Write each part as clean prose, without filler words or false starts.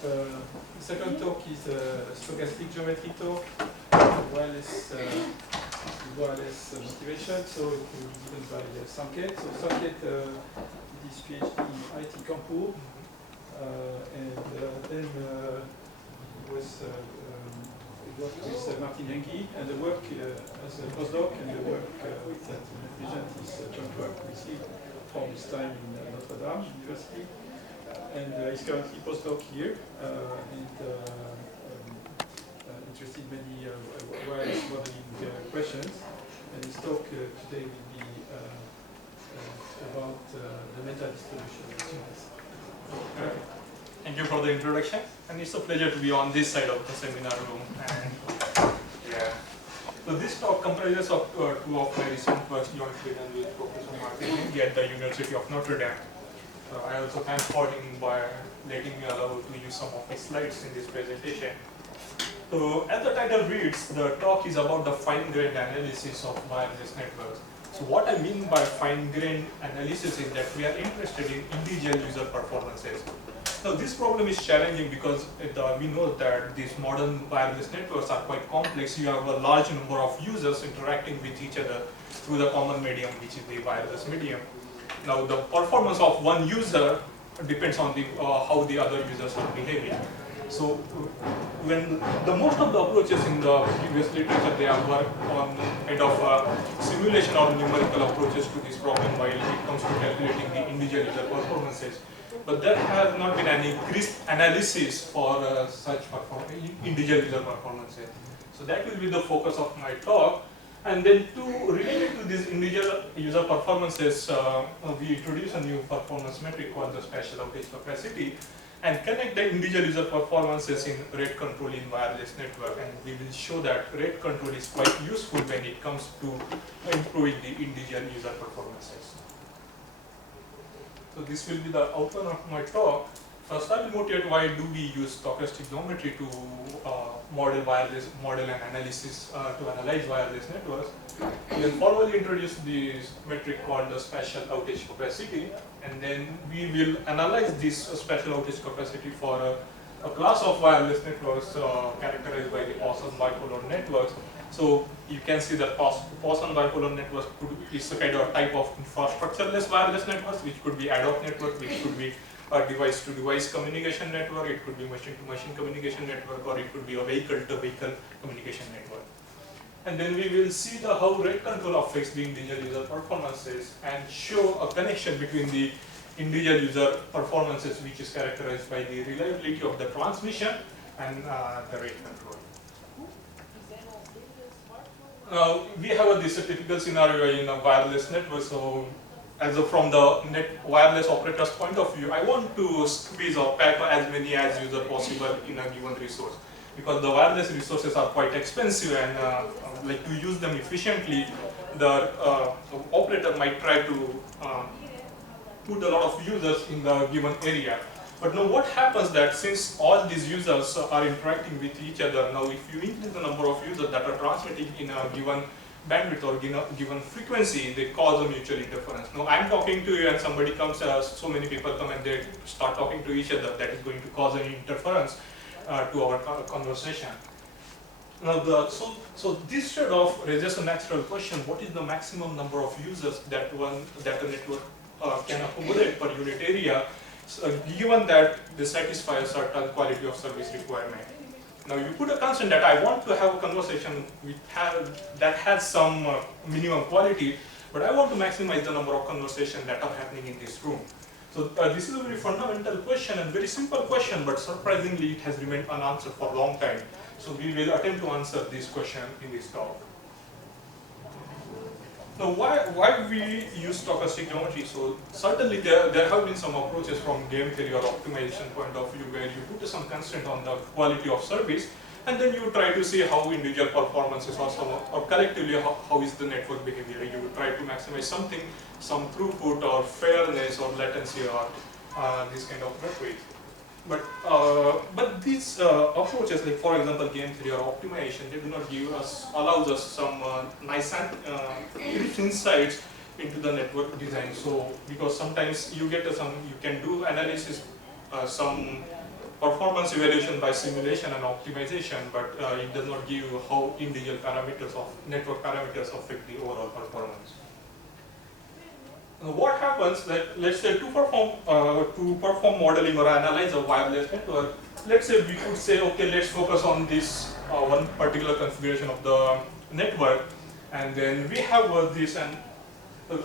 The second talk is a stochastic geometry talk, wireless motivation. So it will be given by Sanket. So Sanket did his PhD in IT Campo, and then he worked with Martin Henke, and the work as a postdoc, and the work that present is joint work received from his time in Notre Dame University. And he's currently postdoc here, and interested in many wireless modeling questions. And his talk today will be about the meta-distribution. Okay. Thank you for the introduction, and it's a pleasure to be on this side of the seminar room. And yeah, so this talk comprises of two of my recent works jointly done with Professor Martin Henke at the University of Notre Dame. I also thank for him by letting me allow to use some of his slides in this presentation. So as the title reads, the talk is about the fine-grained analysis of wireless networks. So what I mean by fine-grained analysis is that we are interested in individual user performances. Now this problem is challenging because we know that these modern wireless networks are quite complex. You have a large number of users interacting with each other through the common medium, which is the wireless medium. Now the performance of one user depends on how the other users are behaving. So when most of the approaches in the previous literature, they have worked on kind of simulation or numerical approaches to this problem while it comes to calculating the individual user performances. But there has not been any crisp analysis for such individual user performances. So that will be the focus of my talk. And then related to these individual user performances, we introduce a new performance metric called the spatial outage capacity and connect the individual user performances in rate control in wireless network. And we will show that rate control is quite useful when it comes to improving the individual user performances. So this will be the outline of my talk. First, I will motivate why do we use stochastic geometry to model and analysis to analyze wireless networks. We will formally introduce this metric called the spatial outage capacity, and then we will analyze this spatial outage capacity for a class of wireless networks characterized by the Poisson bipolar networks. So you can see that Poisson bipolar networks is a kind of type of infrastructureless wireless networks, which could be ad hoc network, which could be a device-to-device communication network, it could be machine-to-machine communication network, or it could be a vehicle-to-vehicle communication network. And then we will see how rate control affects the individual user performances and show a connection between the individual user performances, which is characterized by the reliability of the transmission and the rate control. We have this typical scenario in a wireless network. So from the wireless operator's point of view, I want to squeeze or pack as many as user possible in a given resource, because the wireless resources are quite expensive, and like to use them efficiently, the operator might try to put a lot of users in the given area. But now what happens that since all these users are interacting with each other, now if you increase the number of users that are transmitting in a given bandwidth or given frequency, they cause a mutual interference. Now I'm talking to you and somebody comes, so many people come and they start talking to each other, that is going to cause an interference to our conversation. Now so this sort of raises a natural question: what is the maximum number of users that a network can accommodate per unit area, given that they satisfy a certain quality of service requirement? Now you put a constraint that I want to have a conversation that has some minimum quality, but I want to maximize the number of conversations that are happening in this room. So this is a very fundamental question and very simple question, but surprisingly it has remained unanswered for a long time. So we will attempt to answer this question in this talk. Now why we use stochastic geometry? So certainly there have been some approaches from game theory or optimization point of view where you put some constraint on the quality of service, and then you try to see how individual performances or collectively how is the network behavior. You try to maximize something, some throughput or fairness or latency or this kind of metrics. But these approaches, like for example game theory or optimization, they do not allows us some nice rich insights into the network design. So because sometimes you get you can do analysis, some performance evaluation by simulation and optimization, but it does not give you how individual parameters of network parameters affect the overall performance. What happens that, let's say, to perform modeling or analyze a wireless network, let's say we could say, okay, let's focus on this one particular configuration of the network, and then we have this, and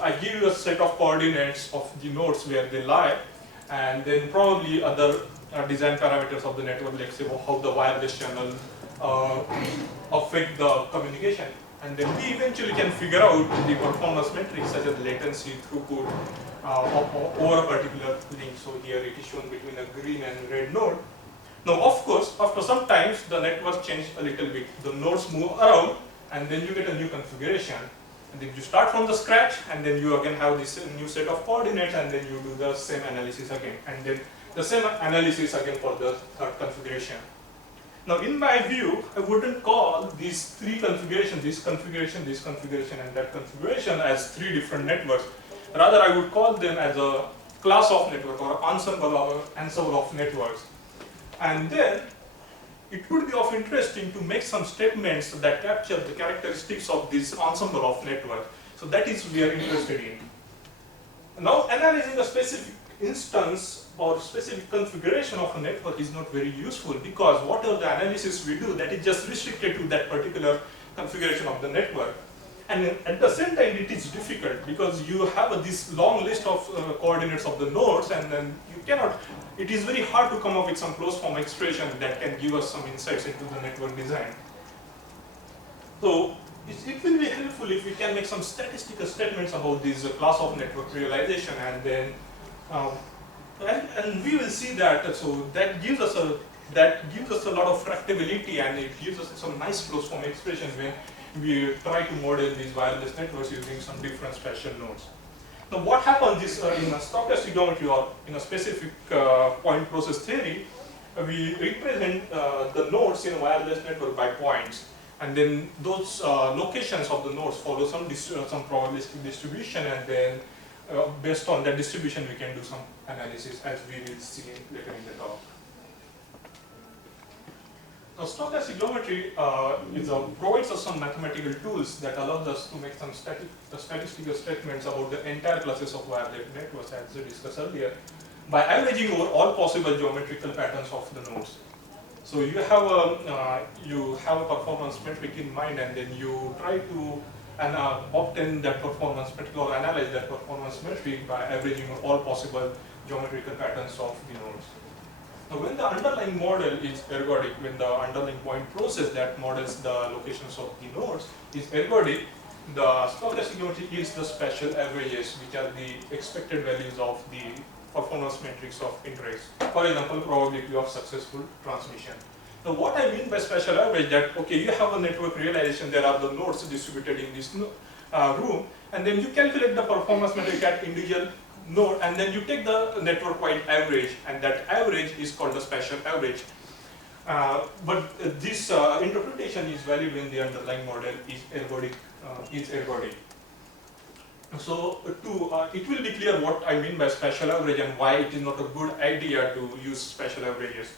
I give you a set of coordinates of the nodes where they lie, and then probably other design parameters of the network, let's say how the wireless channel affect the communication. And then we eventually can figure out the performance metrics such as latency, throughput over a particular link. So here it is shown between a green and red node. Now, of course, after some times the network change a little bit. The nodes move around, and then you get a new configuration. And then you start from the scratch, and then you again have this new set of coordinates, and then you do the same analysis again, and then the same analysis again for the third configuration. Now, in my view, I wouldn't call these three configurations, this configuration, and that configuration as three different networks. Rather, I would call them as a class of network or ensemble of networks. And then it would be of interesting to make some statements that capture the characteristics of this ensemble of network. So that is we are interested in. Now, analyzing a specific instance or specific configuration of a network is not very useful, because whatever the analysis we do, that is just restricted to that particular configuration of the network. And at the same time, it is difficult because you have this long list of coordinates of the nodes, and then you cannot, it is very hard to come up with some closed form expression that can give us some insights into the network design. So it will be helpful if we can make some statistical statements about this class of network realization, and then and we will see that. So that gives us a lot of fractability, and it gives us some nice closed form expression when we try to model these wireless networks using some different spatial nodes. Now, what happens is in a stochastic geometry or in a specific point process theory, we represent the nodes in a wireless network by points, and then those locations of the nodes follow some probabilistic distribution, and then based on that distribution, we can do some analysis, as we will see later in the talk. Now, stochastic geometry provides us some mathematical tools that allows us to make some statistical statements about the entire classes of wireless networks, as we discussed earlier, by averaging over all possible geometrical patterns of the nodes. So you have a performance metric in mind, and then you try to obtain that performance metric or analyze that performance metric by averaging all possible geometrical patterns of the nodes. Now, when the underlying model is ergodic, when the underlying point process that models the locations of the nodes is ergodic, the stochastic geometry yields the spatial averages, which are the expected values of the performance metrics of interest. For example, probability of successful transmission. Now, what I mean by spatial average, that okay, you have a network realization, there are the nodes distributed in this room, and then you calculate the performance metric at individual node, and then you take the network-wide average, and that average is called the spatial average. But this interpretation is valid when the underlying model is ergodic. So it will be clear what I mean by spatial average and why it is not a good idea to use spatial averages.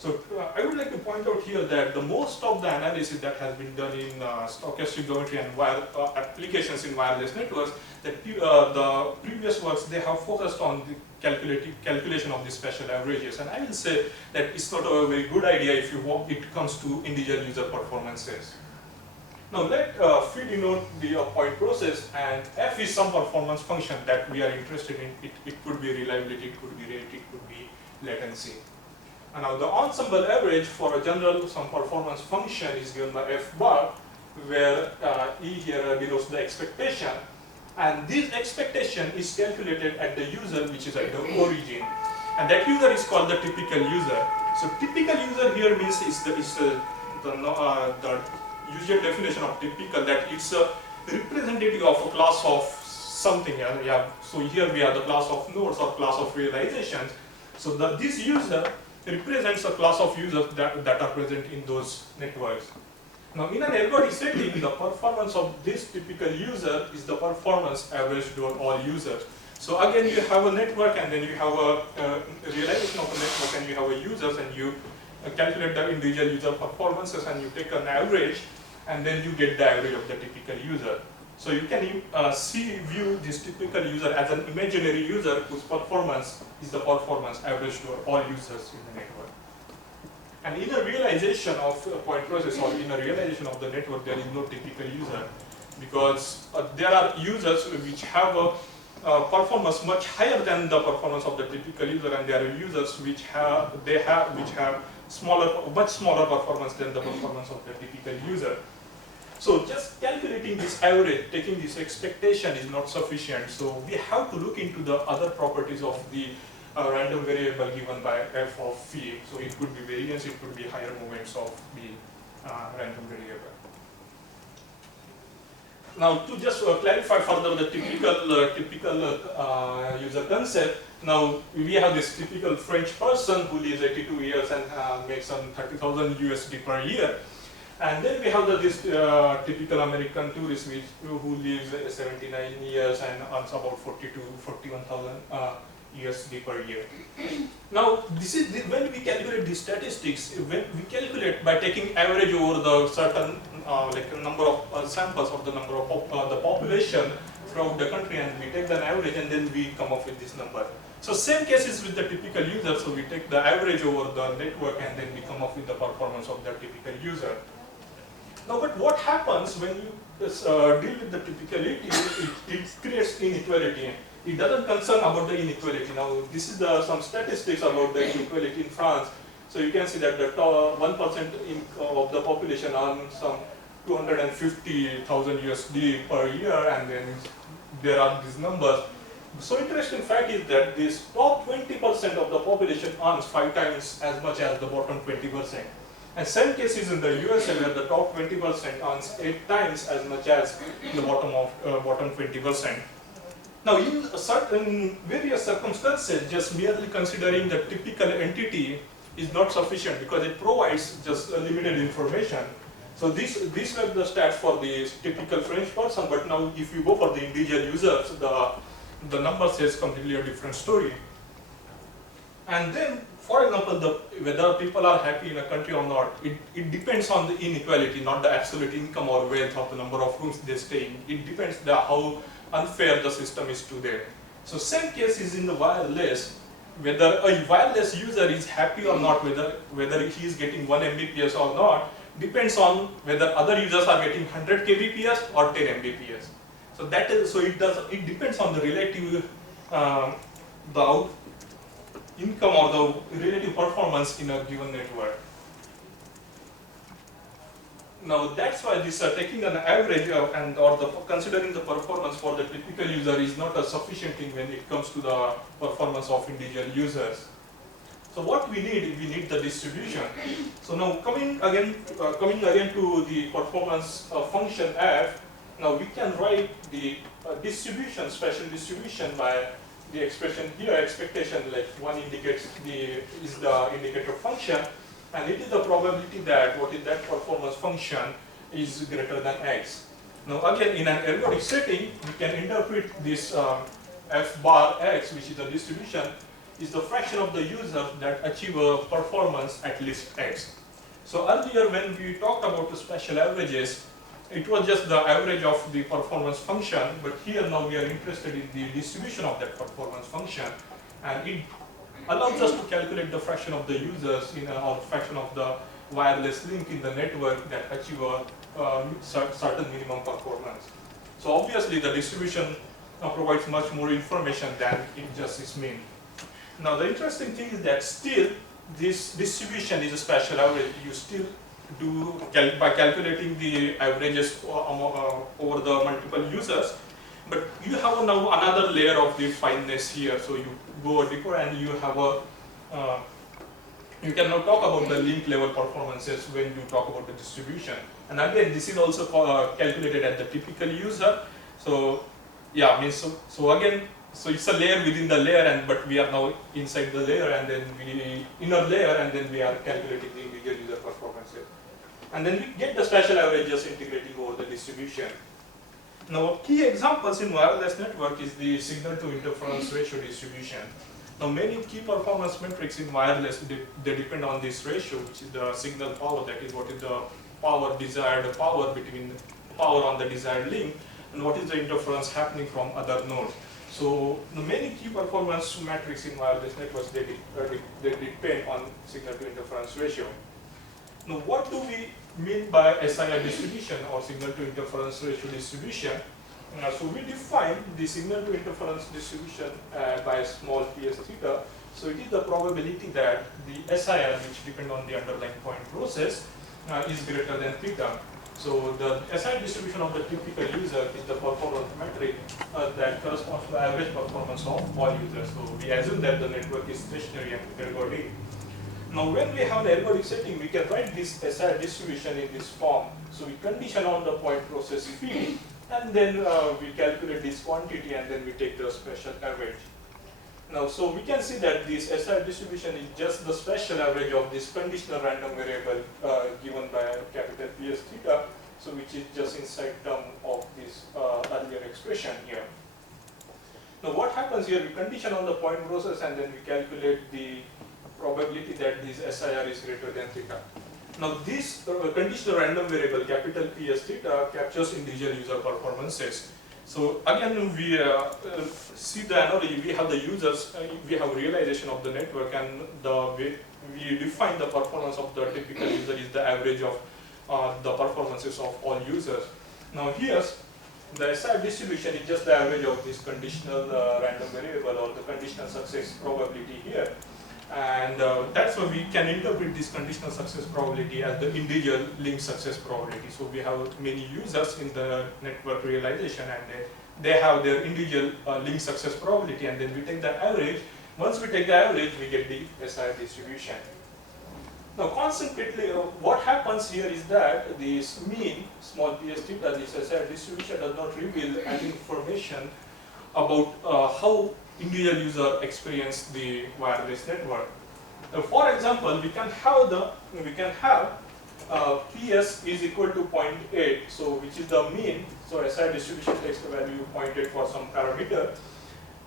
So I would like to point out here that the most of the analysis that has been done in stochastic geometry and applications in wireless networks, that the previous works, they have focused on the calculation of the spatial averages, and I will say that it's not a very good idea if it comes to individual user performances. Now let phi denote the point process, and f is some performance function that we are interested in. It could be reliability, it could be rate, it could be latency. And now the ensemble average for a general some performance function is given by f bar, where E here denotes the expectation, and this expectation is calculated at the user, which is at the origin, and that user is called the typical user. So typical user here means the usual definition of typical, that it's a representative of a class of something. So here we have the class of nodes or class of realizations. So this user represents a class of users that are present in those networks. Now, in an ergodic setting, the performance of this typical user is the performance averaged over all users. So again, you have a network, and then you have a realization of the network, and you have a users, and you calculate the individual user performances, and you take an average, and then you get the average of the typical user. So you can view this typical user as an imaginary user whose performance is the performance average to all users in the network. And in a realization of a point process, or in a realization of the network, there is no typical user, because there are users which have a performance much higher than the performance of the typical user, and there are users which have much smaller performance than the performance of the typical user. So just calculating this average, taking this expectation is not sufficient. So we have to look into the other properties of the random variable given by f of phi. So it could be variance, it could be higher moments of the random variable. Now to just clarify further the typical user concept, now we have this typical French person who lives 82 years and makes some 30,000 USD per year. And then we have this typical American tourist who lives 79 years and earns about 41,000 USD per year. Now, this is when we calculate these statistics. When we calculate by taking average over the certain like a number of samples of the number of the population throughout the country, and we take the average, and then we come up with this number. So same cases with the typical user. So we take the average over the network, and then we come up with the performance of the typical user. Now, but what happens when you deal with the typicality? It creates inequality. It doesn't concern about the inequality. Now, this is some statistics about the inequality in France. So you can see that the 1% of the population earns some 250,000 USD per year, and then there are these numbers. So interesting fact is that this top 20% of the population earns 5 times as much as the bottom 20%. And same cases in the USA where the top 20% earns 8 times as much as the bottom 20%. Now, in certain various circumstances, just merely considering the typical entity is not sufficient, because it provides just limited information. So these were the stats for the typical French person, but now if you go for the individual users, the number says completely a different story. And then, for example, whether people are happy in a country or not, it depends on the inequality, not the absolute income or wealth of the number of rooms they stay in. It depends on how unfair the system is to them. So same case is in the wireless. Whether a wireless user is happy or not, whether he is getting 1 Mbps or not, depends on whether other users are getting 100 kbps or 10 Mbps. So it depends on the relative income or the relative performance in a given network. Now that's why this taking an average considering the performance for the typical user is not a sufficient thing when it comes to the performance of individual users. So what we need the distribution. So now coming again to the performance function f. Now we can write the distribution, spatial distribution by the expression here, expectation, like 1 indicates is the indicator function, and it is the probability that what is that performance function is greater than x. Now again, in an ergodic setting, we can interpret this f bar x, which is the distribution, is the fraction of the users that achieve a performance at least x. So earlier when we talked about the spatial averages, it was just the average of the performance function, but here now we are interested in the distribution of that performance function, and it allows us to calculate the fraction of the users or fraction of the wireless link in the network that achieve a certain minimum performance. So obviously the distribution provides much more information than it just is mean. Now the interesting thing is that still this distribution is a spatial average. You still do by calculating the averages over the multiple users, but you have now another layer of the fineness here. So you go deeper and you have you can now talk about the link level performances when you talk about the distribution. And again, this is also calculated at the typical user. So yeah, means so again, so it's a layer within the layer, but we are now inside the layer, and then inner layer, and then we are calculating the individual user performances. And then we get the spatial average just integrating over the distribution. Now, key examples in wireless network is the signal to interference ratio distribution. Now, many key performance metrics in wireless, they depend on this ratio, which is the signal power, that is what is the desired power between power on the desired link, and what is the interference happening from other nodes. So, many key performance metrics in wireless networks, they depend on signal to interference ratio. Now, what do we mean by SIR distribution or signal to interference ratio distribution? So we define the signal to interference distribution by a small ps theta. So it is the probability that the SIR, which depend on the underlying point process, is greater than theta. So the SIR distribution of the typical user is the performance metric that corresponds to the average performance of all users. So we assume that the network is stationary and ergodic. Now when we have the ergodic setting, we can write this SIR distribution in this form. So we condition on the point process field, and then we calculate this quantity, and then we take the spatial average. Now, so we can see that this SIR distribution is just the spatial average of this conditional random variable given by capital PS theta, so which is just inside term of this earlier expression here. Now what happens here, we condition on the point process, and then we calculate the probability that this SIR is greater than theta. Now this conditional random variable capital PS theta captures individual user performances. So again we see the analogy, we have the users, we have realization of the network, and we define the performance of the typical user is the average of the performances of all users. Now here the SIR distribution is just the average of this conditional random variable or the conditional success probability here. And that's why we can interpret this conditional success probability as the individual link success probability. So we have many users in the network realization, and they have their individual link success probability, and then we take the average. Once we take the average, we get the SIR distribution. Now consequently, what happens here is that this mean small ps theta, this SIR distribution does not reveal any information about how individual user experience the wireless network. For example, we can have PS is equal to 0.8, so which is the mean. So SIR distribution takes the value 0.8 for some parameter.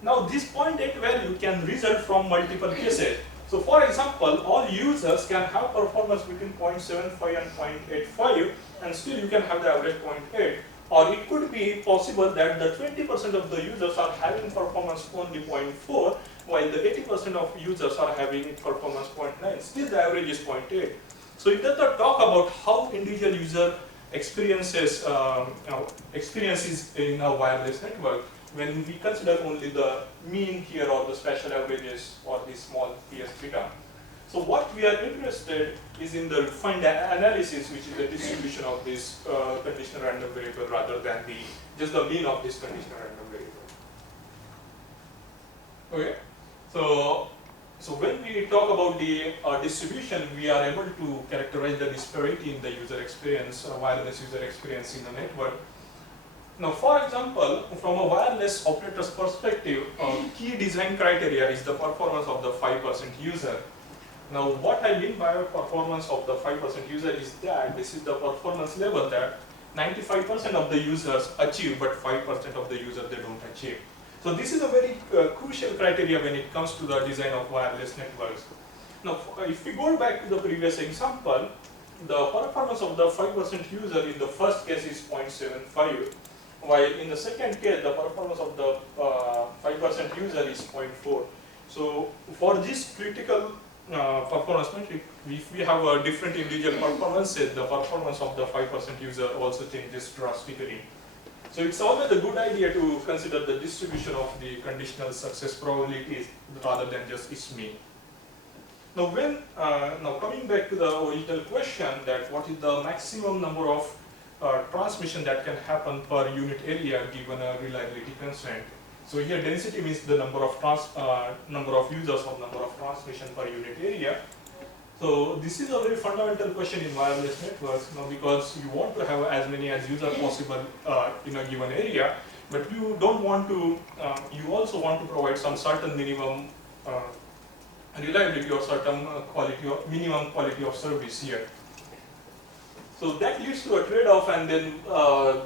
Now this 0.8 value can result from multiple cases. So for example, all users can have performance between 0.75 and 0.85, and still you can have the average 0.8. Or it could be possible that the 20% of the users are having performance only 0.4, while the 80% of users are having performance 0.9. Still the average is 0.8. So it does not talk about how individual user experiences in a wireless network when we consider only the mean here or the spatial averages or the small ps theta. So what we are interested is in the refined analysis, which is the distribution of this conditional random variable rather than just the mean of this conditional random variable. Okay, so when we talk about the distribution, we are able to characterize the disparity in the user experience, wireless user experience in the network. Now, for example, from a wireless operator's perspective, key design criteria is the performance of the 5% user. Now, what I mean by performance of the 5% user is that this is the performance level that 95% of the users achieve, but 5% of the users they don't achieve. So this is a very crucial criteria when it comes to the design of wireless networks. Now, if we go back to the previous example, the performance of the 5% user in the first case is 0.75, while in the second case, the performance of the 5% user is 0.4. So for this critical performance metric, if we have a different individual performances, the performance of the 5% user also changes drastically. So it's always a good idea to consider the distribution of the conditional success probabilities rather than just its mean. Now, now coming back to the original question, that what is the maximum number of transmission that can happen per unit area given a reliability constraint? So here density means the number of users or number of transmission per unit area. So this is a very fundamental question in wireless networks, because you want to have as many as users possible in a given area, but you don't want to. You also want to provide some certain minimum reliability or certain quality or minimum quality of service here. So that leads to a trade-off, and then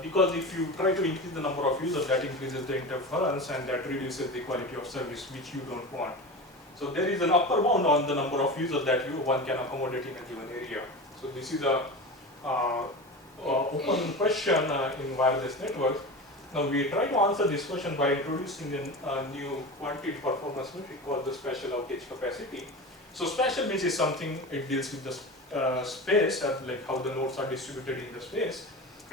because if you try to increase the number of users, that increases the interference and that reduces the quality of service, which you don't want. So there is an upper bound on the number of users that one can accommodate in a given area. So this is a open question in wireless networks. Now we try to answer this question by introducing a new quantity performance metric called the spatial outage capacity. So spatial means is something, it deals with the space, like how the nodes are distributed in the space.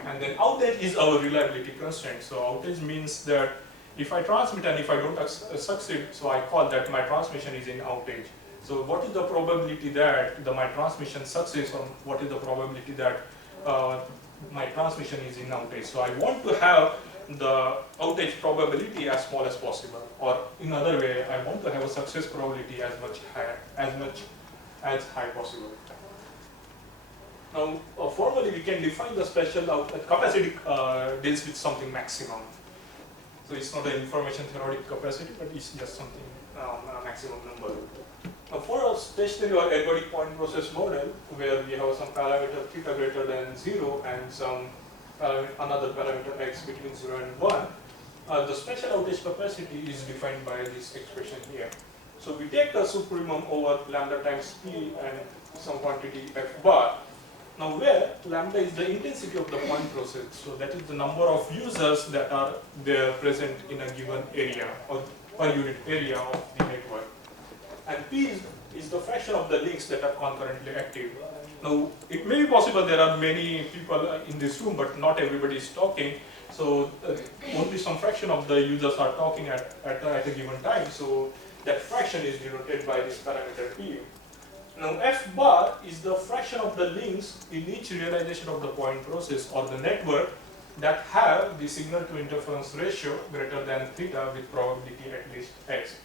And then outage is our reliability constraint. So outage means that if I transmit and if I don't succeed, so I call that my transmission is in outage. So what is the probability that my transmission succeeds, or what is the probability that my transmission is in outage? So I want to have the outage probability as small as possible, or in other way, I want to have a success probability as high possible. Now, formally, we can define the spatial capacity deals with something maximum. So it's not an information theoretic capacity, but it's just something a maximum number. Now, for a stationary or ergodic point process model, where we have some parameter theta greater than 0 and some another parameter x between 0 and 1, the spatial outage capacity is defined by this expression here. So we take the supremum over lambda times p and some quantity f bar. Now where lambda is the intensity of the point process, so that is the number of users that are there present in a given area or per unit area of the network. And p is the fraction of the links that are concurrently active. Now it may be possible there are many people in this room, but not everybody is talking. So only some fraction of the users are talking at a given time. So that fraction is denoted by this parameter p. Now f bar is the fraction of the links in each realization of the point process or the network that have the signal to interference ratio greater than theta with probability at least x.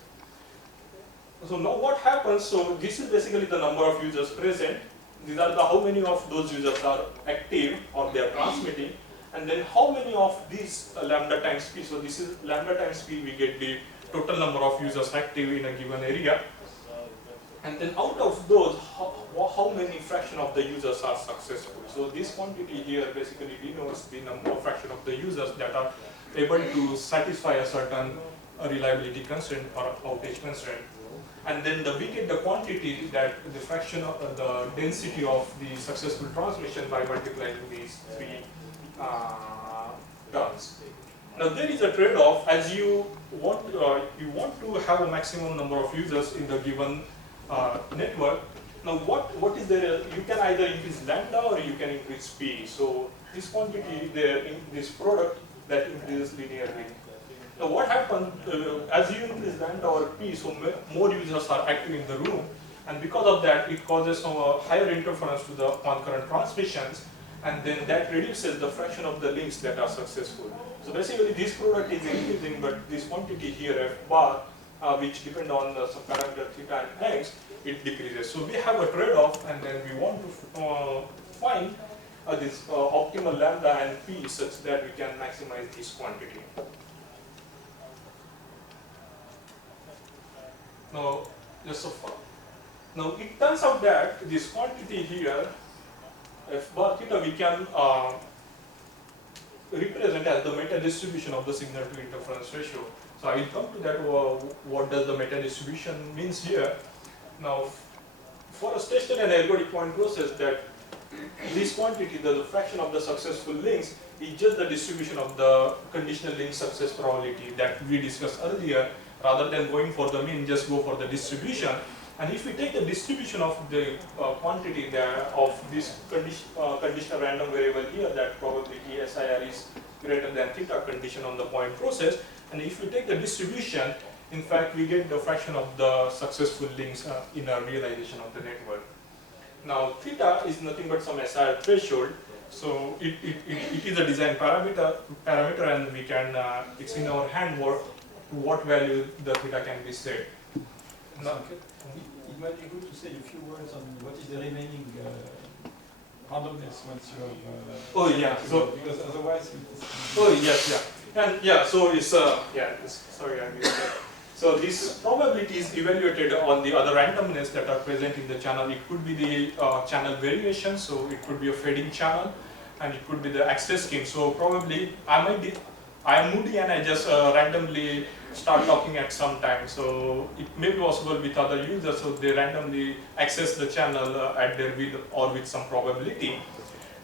So now what happens, so this is basically the number of users present. These are the how many of those users are active or they are transmitting, and then how many of these lambda times p. So this is lambda times p, we get the total number of users active in a given area. And then out of those, how many fraction of the users are successful? So this quantity here basically denotes the number of fraction of the users that are able to satisfy a certain reliability constraint or outage constraint. And then we get the quantity that the fraction of the density of the successful transmission by multiplying these three terms. Now there is a trade-off, as you want to have a maximum number of users in the given network. Now what is there? You can either increase lambda or you can increase p. So this quantity there in this product that increases linearly. Now what happens as you increase lambda or p, so more users are active in the room, and because of that it causes some higher interference to the concurrent transmissions, and then that reduces the fraction of the links that are successful. So basically this product is increasing, but this quantity here f bar, which depend on some parameter theta and x, it decreases. So we have a trade-off, and then we want to find this optimal lambda and p such that we can maximize this quantity. Now, just so far. Now it turns out that this quantity here, f bar theta, we can represent as the meta distribution of the signal to interference ratio. So I will come to that, what does the meta distribution means here. Now for a stationary and ergodic point process, that this quantity, the fraction of the successful links, is just the distribution of the conditional link success probability that we discussed earlier. Rather than going for the mean, just go for the distribution. And if we take the distribution of the quantity of this conditional random variable here, that probability SIR is greater than theta condition on the point process, and if we take the distribution, in fact we get the fraction of the successful links in a realization of the network. Now theta is nothing but some SIR threshold, so it is a design parameter, and we can it's in our hand to what value the theta can be set. Now, it might be good to say a few words on what is the remaining randomness once you have. Oh yeah. So because otherwise. Oh yes, yeah, and yeah. So it's sorry, I missed that. So this probability is evaluated on the other randomness that are present in the channel. It could be the channel variation, so it could be a fading channel, and it could be the access scheme. So probably I am moody and I just randomly start talking at some time. So it may be possible with other users, so they randomly access the channel at their will or with some probability.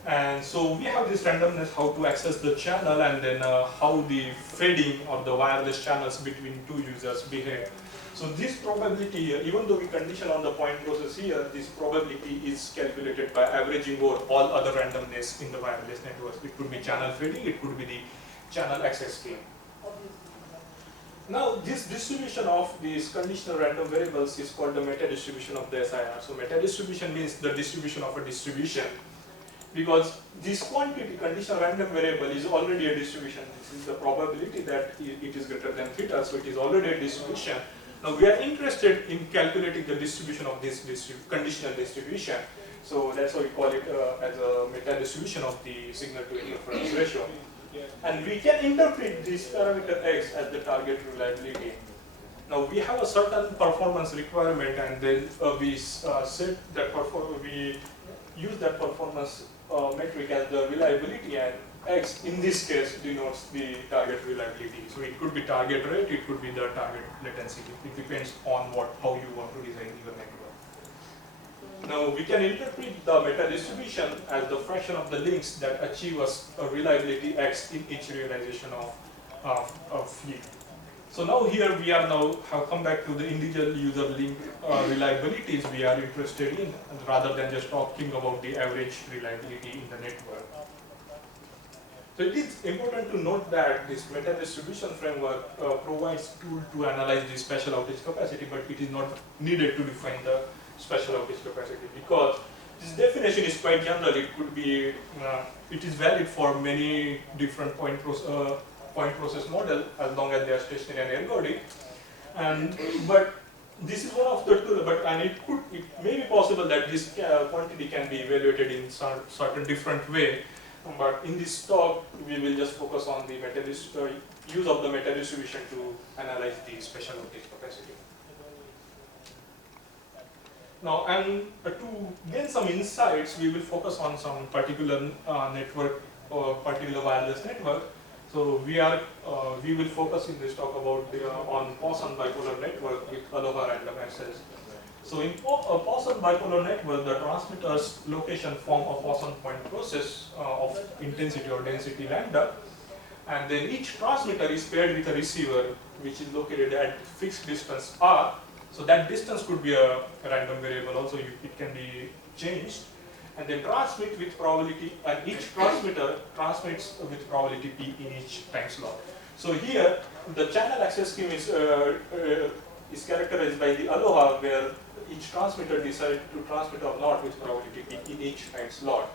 And so we have this randomness how to access the channel, and then how the fading of the wireless channels between two users behave. So this probability, even though we condition on the point process here, this probability is calculated by averaging over all other randomness in the wireless networks. It could be channel fading, it could be the channel access scheme. Now this distribution of these conditional random variables is called the meta-distribution of the SIR. So meta-distribution means the distribution of a distribution, because this quantity conditional random variable is already a distribution. This is the probability that it is greater than theta, so it is already a distribution. Now we are interested in calculating the distribution of this conditional distribution. So that's why we call it as a meta-distribution of the signal to interference ratio. And we can interpret this parameter x as the target reliability. Now we have a certain performance requirement, and then we set that we use that performance metric as the reliability, and x in this case denotes the target reliability. So it could be target rate, it could be the target latency. It depends on how you want to design your network. Now we can interpret the meta distribution as the fraction of the links that achieve a reliability x in each realization of fleet. So now here we are have come back to the individual user link reliabilities we are interested in, rather than just talking about the average reliability in the network. So it is important to note that this meta distribution framework provides tool to analyze the spatial outage capacity, but it is not needed to define the spatial outage capacity, because this definition is quite general. It could be, it is valid for many different point process model as long as they are stationary and ergodic. But this is one of the tools, it may be possible that this quantity can be evaluated in certain different way. But in this talk, we will just focus on the use of the meta distribution to analyze the spatial outage capacity. Now, and to gain some insights, we will focus on some particular network or particular wireless network. So we will focus in this talk about on Poisson bipolar network with Aloha random access. So in a Poisson bipolar network, the transmitter's location form a Poisson point process of intensity or density lambda, and then each transmitter is paired with a receiver which is located at fixed distance r. So that distance could be a random variable also, it can be changed, and then transmit with probability, and each transmitter transmits with probability p in each time slot. So here the channel access scheme is characterized by the Aloha, where each transmitter decides to transmit or not with probability p in each time slot.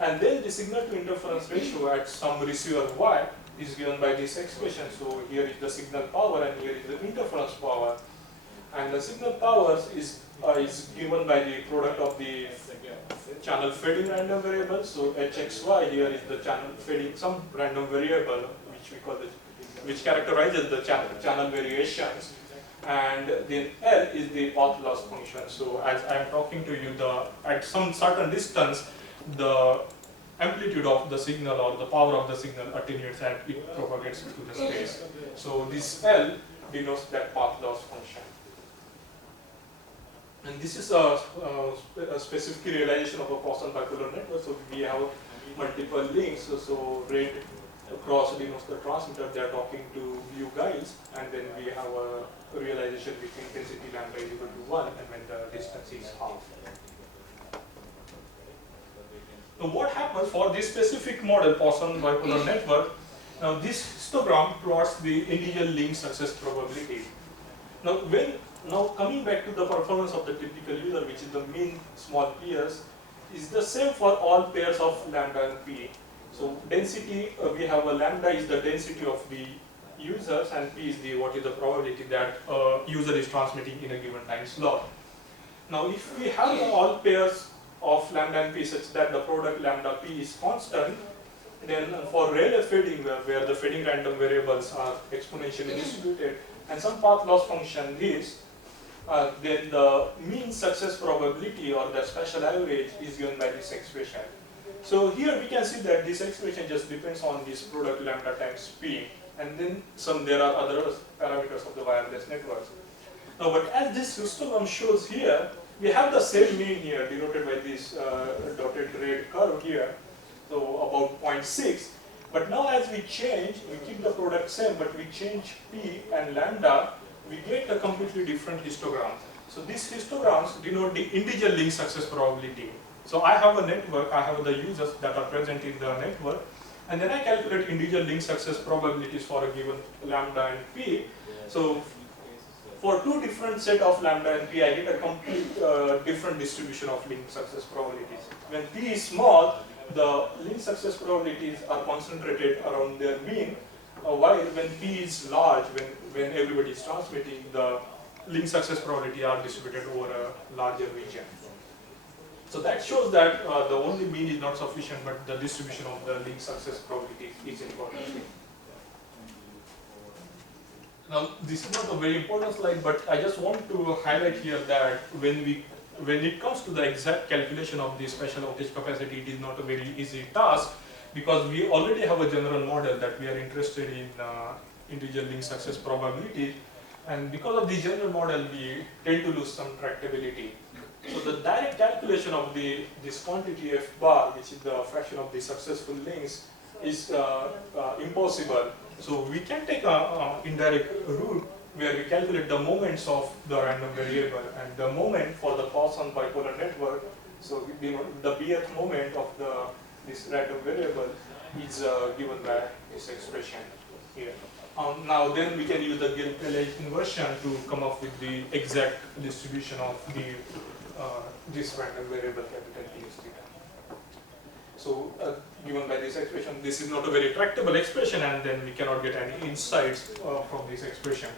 And then the signal to interference ratio at some receiver y is given by this expression. So here is the signal power and here is the interference power. And the signal power is given by the product of the channel fading random variable. So hxy here is the channel fading, some random variable which we call which characterizes the channel variations. And then L is the path loss function. So as I am talking to you, at some certain distance, the amplitude of the signal or the power of the signal attenuates and it propagates through the space. So this L denotes that path loss function. And this is a specific realization of a Poisson bipolar network. So we have multiple links. So red across denotes the transmitter, they are talking to view guides, and then we have a realization with intensity lambda is equal to 1 and when the distance is half. So what happens for this specific model, Poisson bipolar network? Now this histogram plots the individual link success probability. Now coming back to the performance of the typical user, which is the mean small pairs, is the same for all pairs of lambda and p. So density, we have a lambda is the density of the users and p is what is the probability that user is transmitting in a given time slot. Now if we have all pairs of lambda and p such that the product lambda p is constant, then for Rayleigh fading, where the fading random variables are exponentially distributed, and some path loss function is, then the mean success probability or the spatial average is given by this expression. So here we can see that this expression just depends on this product lambda times p, and then there are other parameters of the wireless networks. Now, but as this histogram shows here, we have the same mean here denoted by this dotted red curve here, so about 0.6. But now as we change, we keep the product same, but we change p and lambda, we get a completely different histogram. So these histograms denote the integer link success probability. So I have a network, I have the users that are present in the network, and then I calculate integer link success probabilities for a given lambda and p. So for two different set of lambda and p, I get a complete different distribution of link success probabilities. When p is small, the link success probabilities are concentrated around their mean, while when p is large, when everybody is transmitting, the link success probability are distributed over a larger region. So that shows that the only mean is not sufficient, but the distribution of the link success probability is important. Now, this is not a very important slide, but I just want to highlight here that when it comes to the exact calculation of the spatial outage capacity, it is not a very easy task, because we already have a general model that we are interested in integer link success probability, and because of the general model, we tend to lose some tractability. So the direct calculation of this quantity f bar, which is the fraction of the successful links, is impossible. So we can take an indirect route where we calculate the moments of the random variable, and the moment for the Poisson bipolar network. So the bth moment of this random variable is given by this expression here. Now then we can use the Gilpelage inversion to come up with the exact distribution of this random variable capital T is theta. So given by this expression, this is not a very tractable expression, and then we cannot get any insights from this expression.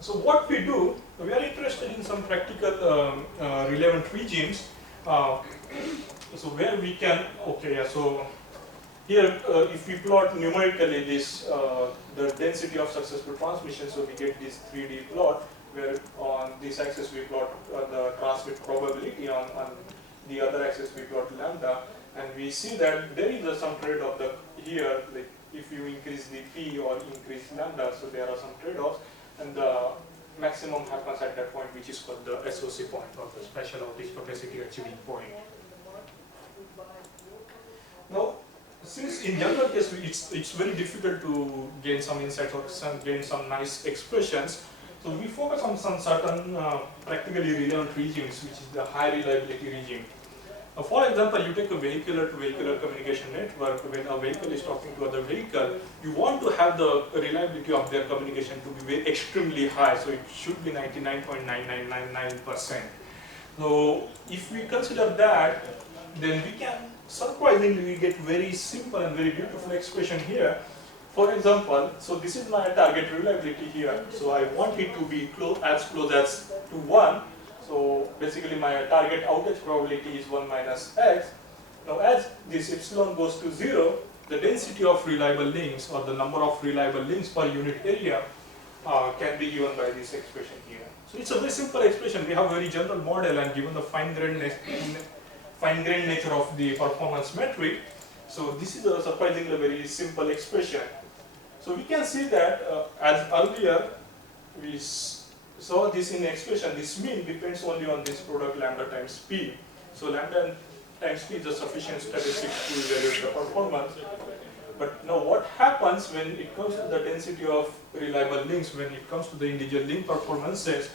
So what we do, we are interested in some practical relevant regimes. So where we can, so here if we plot numerically this, the density of successful transmission, so we get this 3D plot where on this axis we plot the transmit probability, on the other axis we plot lambda, and we see that there is some trade-off here, like if you increase the p or increase lambda, so there are some trade-offs, and the maximum happens at that point, which is called the SOC point, or the spatial outage capacity achieving point. Now, since in general case it's very difficult to gain some insights or gain some nice expressions, so we focus on some certain practically relevant regimes, which is the high reliability regime. For example, you take a vehicular-to-vehicular communication network. When a vehicle is talking to other vehicle, you want to have the reliability of their communication to be very extremely high, so it should be 99.9999%. So if we consider that, then we can surprisingly get very simple and very beautiful expression here. For example, so this is my target reliability here, so I want it to be as close as to 1. So basically my target outage probability is 1 minus x. Now as this epsilon goes to 0, the density of reliable links, or the number of reliable links per unit area, can be given by this expression here. So it's a very simple expression. We have a very general model, and given the fine-grained nature of the performance metric, so this is a surprisingly very simple expression. So we can see that as earlier we saw this in expression, this mean depends only on this product lambda times p. So lambda times p is a sufficient statistic to evaluate the performance. But now what happens when it comes to the density of reliable links, when it comes to the integer link performances,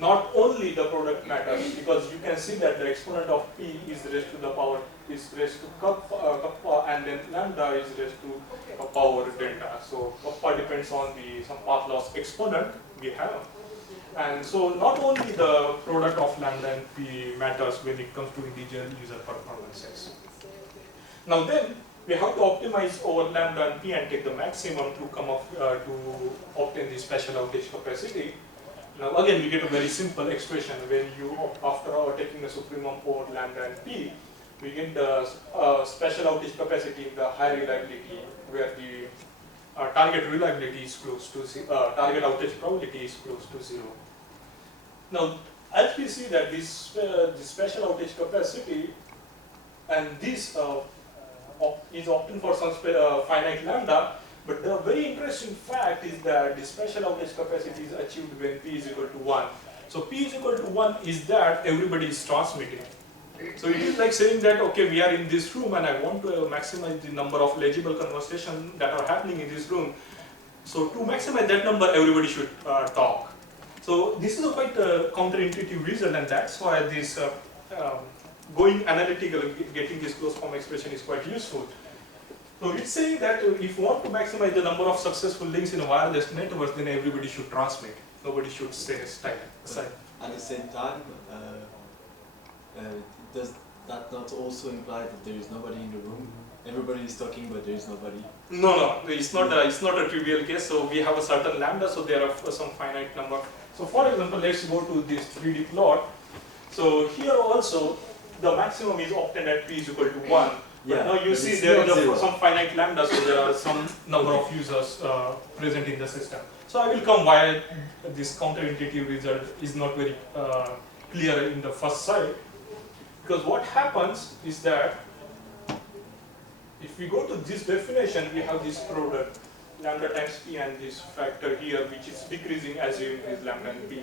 not only the product matters, because you can see that the exponent of p is raised to the power kappa, and then lambda is raised to power delta. So kappa depends on some path loss exponent we have. And so not only the product of lambda and p matters when it comes to integer user performances. Now then, we have to optimize over lambda and p and take the maximum to come up to obtain the spatial outage capacity. Now again, we get a very simple expression when you, after taking the supremum over lambda and p, we get the spatial outage capacity in the high reliability, where the target reliability is close to target outage probability is close to 0. Now, as we see that this special outage capacity and this is often for some finite lambda, but the very interesting fact is that the special outage capacity is achieved when P is equal to 1. So P is equal to 1 is that everybody is transmitting. So it is like saying that, okay, we are in this room and I want to maximize the number of legible conversations that are happening in this room. So to maximize that number, everybody should talk. So this is a quite counterintuitive reason, and that's why this going analytical, getting this closed form expression is quite useful. So it's saying that if you want to maximize the number of successful links in a wireless network, then everybody should transmit. Nobody should stay aside. At the same time, does that not also imply that there is nobody in the room? Everybody is talking, but there is nobody. No, it's not a trivial case. So we have a certain lambda, so there are some finite number. So for example, let's go to this 3D plot. So here also, the maximum is obtained at P is equal to 1. Yeah, but now you see there is some finite lambda, so there are some number of users present in the system. So I will come why this counterintuitive result is not very clear in the first side. Because what happens is that if we go to this definition, we have this product lambda times P and this factor here, which is decreasing as you increase lambda and P.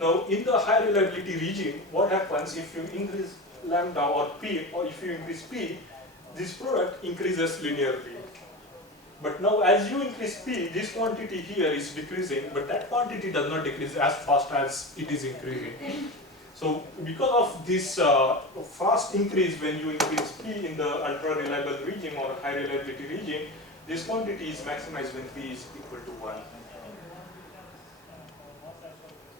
Now in the high reliability regime, what happens if you increase lambda or P, or if you increase P, this product increases linearly. But now as you increase P, this quantity here is decreasing, but that quantity does not decrease as fast as it is increasing. So because of this fast increase when you increase P in the ultra reliable regime or high reliability regime, this quantity is maximized when P is equal to 1.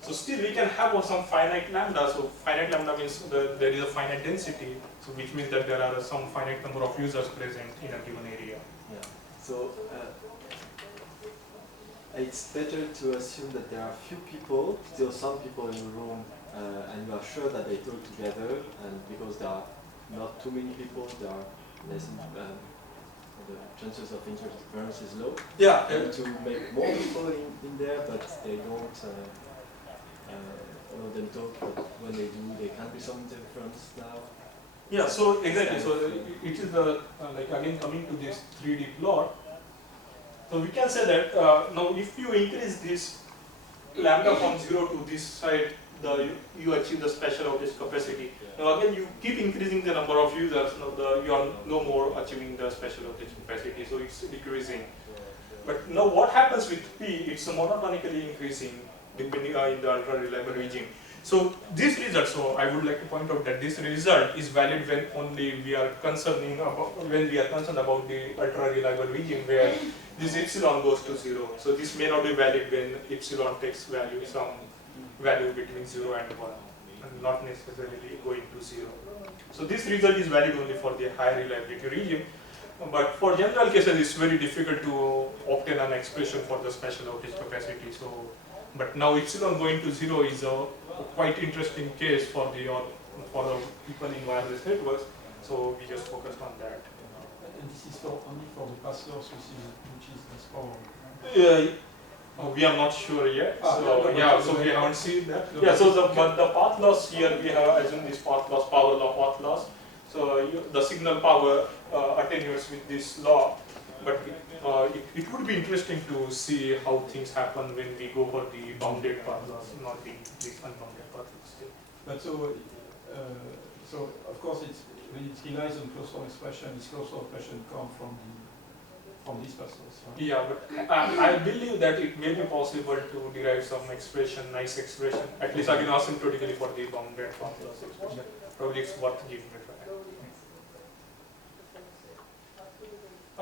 So still we can have some finite lambda. So finite lambda means there is a finite density, so which means that there are some finite number of users present in a given area. Yeah. So it's better to assume that there are few people, still some people in the room, and you are sure that they talk together, and because there are not too many people, there are less. The chances of interference is low. Yeah. To make more people in there, but they don't. All of them talk, but when they do, there can be some interference now. Yeah, so exactly. So it is the like again coming to this 3D plot. So we can say that now if you increase this lambda from 0 to this side, you achieve the special outage capacity. Now again, you keep increasing the number of users. Now you are no more achieving the special outage capacity, so it's decreasing. But now what happens with P? It's monotonically increasing depending in the ultra reliable regime. So this result, so I would like to point out that this result is valid when only we are concerned about the ultra reliable regime where this epsilon goes to 0. So this may not be valid when epsilon takes value, some value between 0 and 1, and not necessarily going to 0. So this result is valid only for the high reliability regime. But for general cases, it's very difficult to obtain an expression for the special outage capacity. So, but now epsilon going to 0 is a quite interesting case for the people in wireless networks. So we just focused on that. And this is only for the pass loss, which is this power. We are not sure yet. So we haven't seen that. No, Yeah. So the path loss here we have assumed this path loss, power law, path loss. So the signal power attenuates with this law. But it would be interesting to see how things happen when we go for the bounded path loss, not the unbounded path loss. But so of course when it relies on closed form expression, this closed form expression comes from these path loss. Right? Yeah, but I believe that it may be possible to derive some expression, nice expression, at least again asymptotically for the bounded path loss expression. Probably it's worth giving it a try.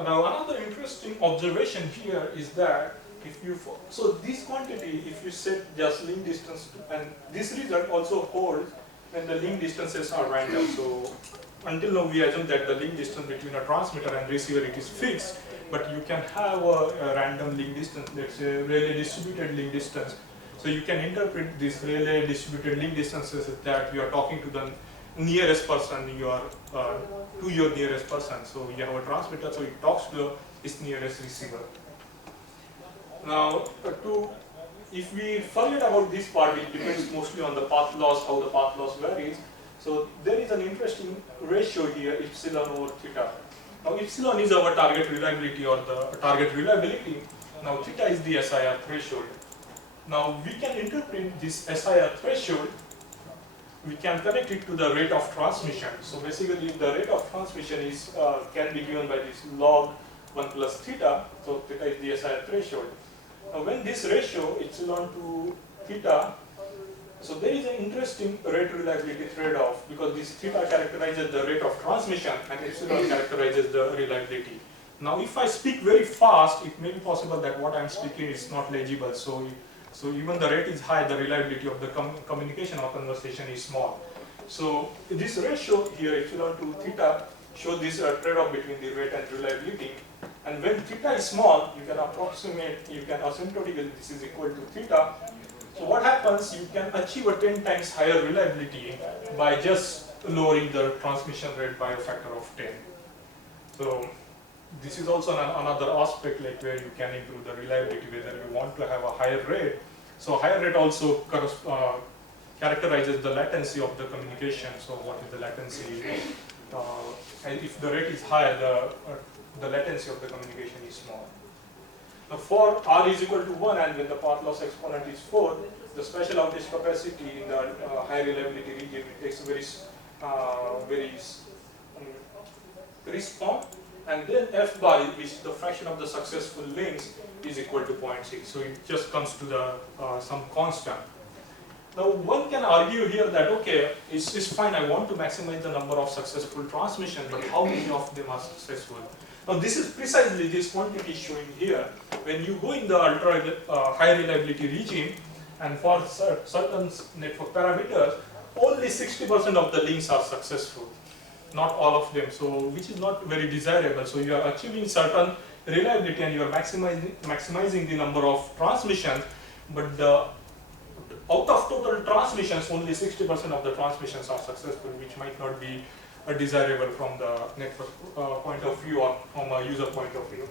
Now another interesting observation here is that if you so this quantity, if you set just link distance to, and this result also holds when the link distances are random. So until now we assume that the link distance between a transmitter and receiver it is fixed, but you can have a random link distance, let's say Rayleigh distributed link distance. So you can interpret this Rayleigh distributed link distances as that you are talking to the nearest person, you are to your nearest person. So you have a transmitter, so it talks to its nearest receiver. Now, if we forget about this part, it depends mostly on the path loss, how the path loss varies. So there is an interesting ratio here, epsilon over theta. Now epsilon is our target reliability or the target reliability. Now theta is the SIR threshold. Now we can interpret this SIR threshold, we can connect it to the rate of transmission. So basically the rate of transmission is can be given by this log 1 plus theta. So theta is the SIR threshold. Now when this ratio epsilon to theta, so there is an interesting rate reliability trade-off because this theta characterizes the rate of transmission and epsilon characterizes the reliability. Now if I speak very fast, it may be possible that what I am speaking is not legible. So even the rate is high, the reliability of the communication or conversation is small. So this ratio here, epsilon to theta, shows this trade-off between the rate and reliability. And when theta is small, you can approximate, you can asymptotically, this is equal to theta. So what happens, you can achieve a 10 times higher reliability by just lowering the transmission rate by a factor of 10. So this is also another aspect like where you can improve the reliability, whether you want to have a higher rate. So higher rate also characterizes the latency of the communication. So what is the latency? And if the rate is higher, the latency of the communication is small. Now for r is equal to 1 and when the path loss exponent is 4, the spatial outage capacity in the high reliability region takes very small, and then f bar, which is the fraction of the successful links, is equal to 0.6. So it just comes to the some constant. Now one can argue here that okay, it's fine, I want to maximize the number of successful transmission, but how many of them are successful? Now this is precisely this quantity showing here. When you go in the ultra high reliability regime, and for certain network parameters, only 60% of the links are successful, not all of them. So which is not very desirable. So you are achieving certain reliability and you are maximizing the number of transmissions, but out of total transmissions, only 60% of the transmissions are successful, which might not be desirable from the network point of view or from a user point of view.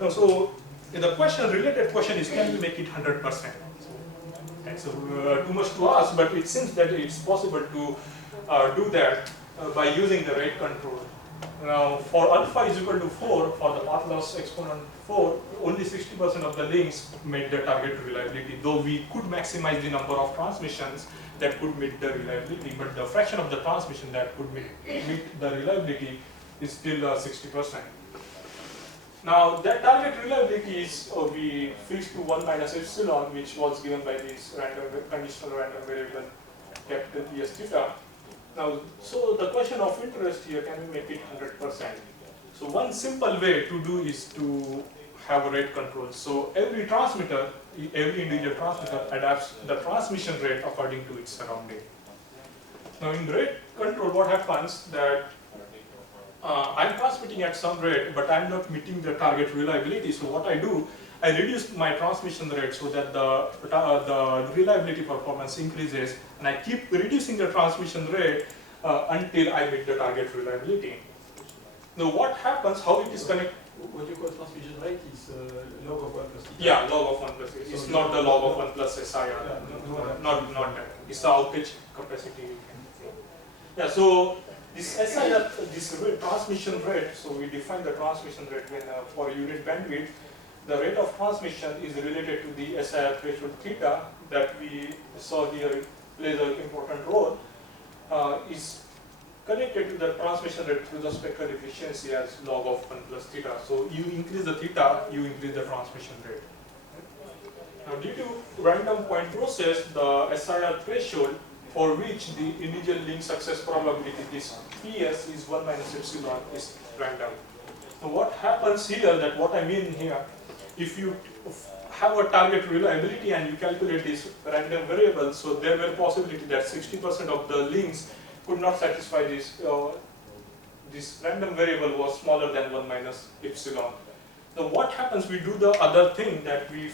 Now, so the related question is, can we make it 100%? It's too much to ask, but it seems that it's possible to do that by using the rate control. Now, for alpha is equal to 4, for the path loss exponent 4, only 60% of the links met the target reliability, though we could maximize the number of transmissions that could meet the reliability, but the fraction of the transmission that could meet the reliability is still 60%. Now, that target reliability is we fixed to 1 minus epsilon, which was given by this conditional random variable capital PS theta. Now, so the question of interest here, can we make it 100%? So one simple way to do is to have a rate control. So every transmitter, every individual transmitter adapts the transmission rate according to its surrounding. Now in rate control, what happens that I'm transmitting at some rate, but I'm not meeting the target reliability. So what I do, I reduce my transmission rate so that the reliability performance increases, and I keep reducing the transmission rate until I meet the target reliability. Now what happens, how it is connected? What you call transmission rate is log of 1 plus theta. Yeah, log of 1 plus theta. It's not the log of 1 plus SIR. Yeah, not that. It's the outage capacity. Yeah, so this SIR, this transmission rate, so we define the transmission rate when for unit bandwidth, the rate of transmission is related to the SIR threshold theta that we saw here plays an important role, is connected to the transmission rate through the spectral efficiency as log of 1 plus theta. So you increase the theta, you increase the transmission rate. Now due to random point process, the SIR threshold for which the individual link success probability, this PS is 1 minus epsilon, is random. Now what happens here, that what I mean here, if you have a target reliability and you calculate this random variable, so there were possibility that 60% of the links could not satisfy this, this random variable was smaller than 1 minus epsilon. Now what happens, we do the other thing that we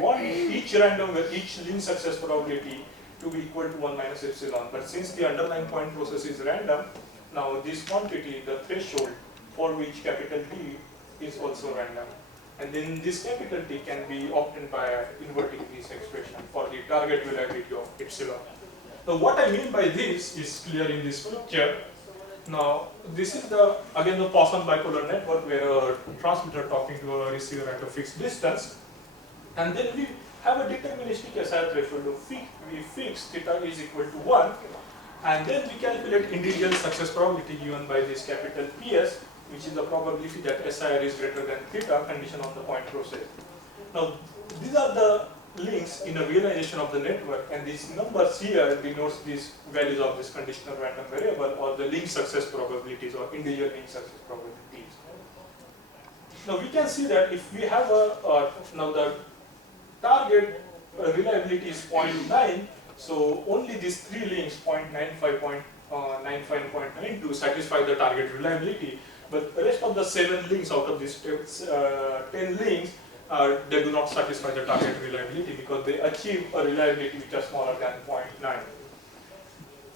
want each link success probability to be equal to 1 minus epsilon, but since the underlying point process is random, now this quantity, the threshold for which capital D is also random. And then this capital T can be obtained by inverting this expression for the target reliability of epsilon. Now what I mean by this is clear in this picture. Now this is again the Poisson bipolar network where a transmitter talking to a receiver at a fixed distance. And then we have a deterministic SI threshold. We fix theta is equal to 1. And then we calculate individual success probability given by this capital PS, which is the probability that SIR is greater than theta, condition of the point process. Now, these are the links in a realization of the network, and these numbers here denotes these values of this conditional random variable or the link success probabilities or individual link success probabilities. Now, we can see that if we have now the target reliability is 0.9, so only these three links, 0.95, 0.95, and 0.92 satisfy the target reliability, but the rest of the 7 links out of these 10 links, they do not satisfy the target reliability because they achieve a reliability which is smaller than 0.9.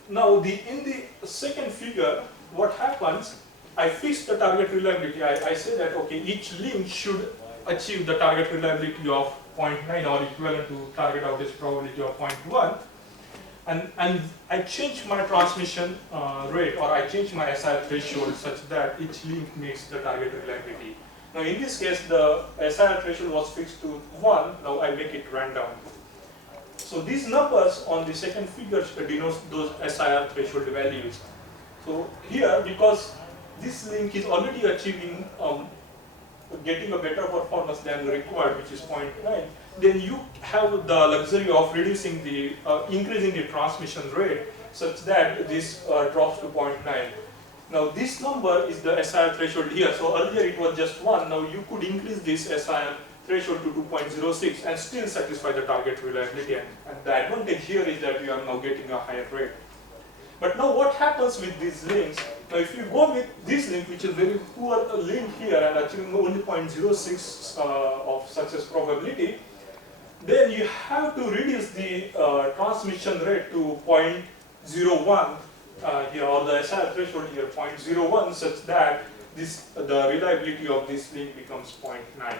Now, in the second figure, what happens, I fix the target reliability. I say that, okay, each link should achieve the target reliability of 0.9 or equivalent to target outage probability of 0.1. And I change my transmission rate, or I change my SI threshold such that each link meets the target reliability. Now in this case, the SI threshold was fixed to 1, now I make it random. So these numbers on the second figure denotes those SIR threshold values. So here, because this link is already achieving getting a better performance than required, which is 0.9, then you have the luxury of reducing the, increasing the transmission rate such that this drops to 0.9. Now this number is the SIR threshold here. So earlier it was just 1, now you could increase this SIR threshold to 2.06 and still satisfy the target reliability. And the advantage here is that you are now getting a higher rate. But now what happens with these links? Now if you go with this link, which is very poor link here and achieving only 0.06 of success probability, then you have to reduce the transmission rate to 0.01 here, or the SI threshold here 0.01, such that the reliability of this link becomes 0.9.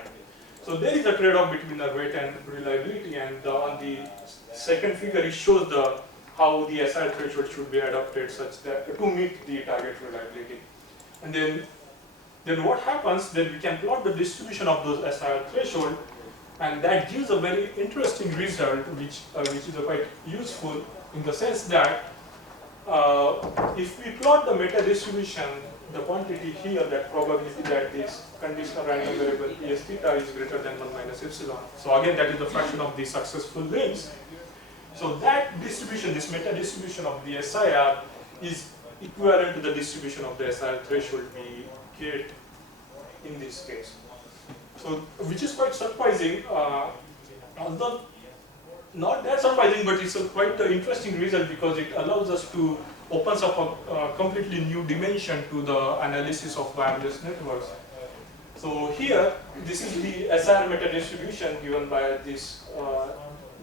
So there is a trade-off between the rate and reliability, and on the second figure it shows how the SI threshold should be adapted such that to meet the target reliability. And then what happens? Then we can plot the distribution of those SI threshold, and that gives a very interesting result, which is quite useful in the sense that if we plot the meta-distribution, the quantity here, that probability that this conditional random variable ES theta is greater than 1 minus epsilon. So again, that is the fraction of the successful links. So that distribution, this meta-distribution of the SIR is equivalent to the distribution of the SIR threshold we get in this case. So, which is quite surprising, although not that surprising, but it's a quite interesting result because it allows us to opens up a completely new dimension to the analysis of wireless networks. So here, this is the SIR meta-distribution given by this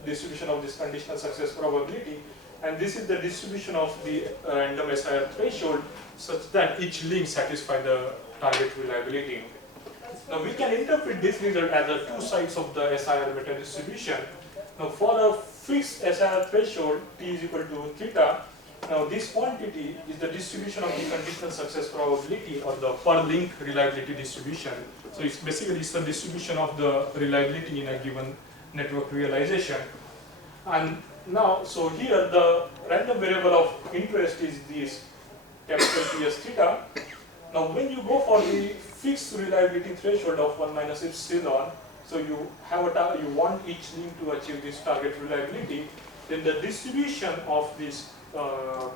distribution of this conditional success probability, and this is the distribution of the random SIR threshold such that each link satisfies the target reliability. Now we can interpret this result as the two sides of the SIR meta-distribution. Now for a fixed SIR threshold, T is equal to theta, now this quantity is the distribution of the conditional success probability or the per link reliability distribution. So it's basically the distribution of the reliability in a given network realization. And now, so here the random variable of interest is this capital PS theta. Now when you go for the fixed reliability threshold of 1 minus epsilon, so you have you want each link to achieve this target reliability, then the distribution of this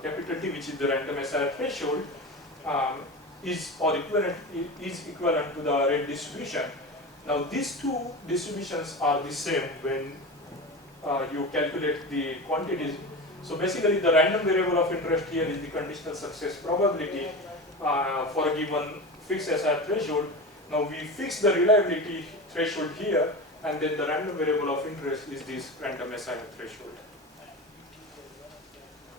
capital T, which is the random SIR threshold, is equivalent to the rate distribution. Now these two distributions are the same when you calculate the quantities. So basically the random variable of interest here is the conditional success probability for a given fixed SIR threshold. Now we fix the reliability threshold here, and then the random variable of interest is this random SIR threshold.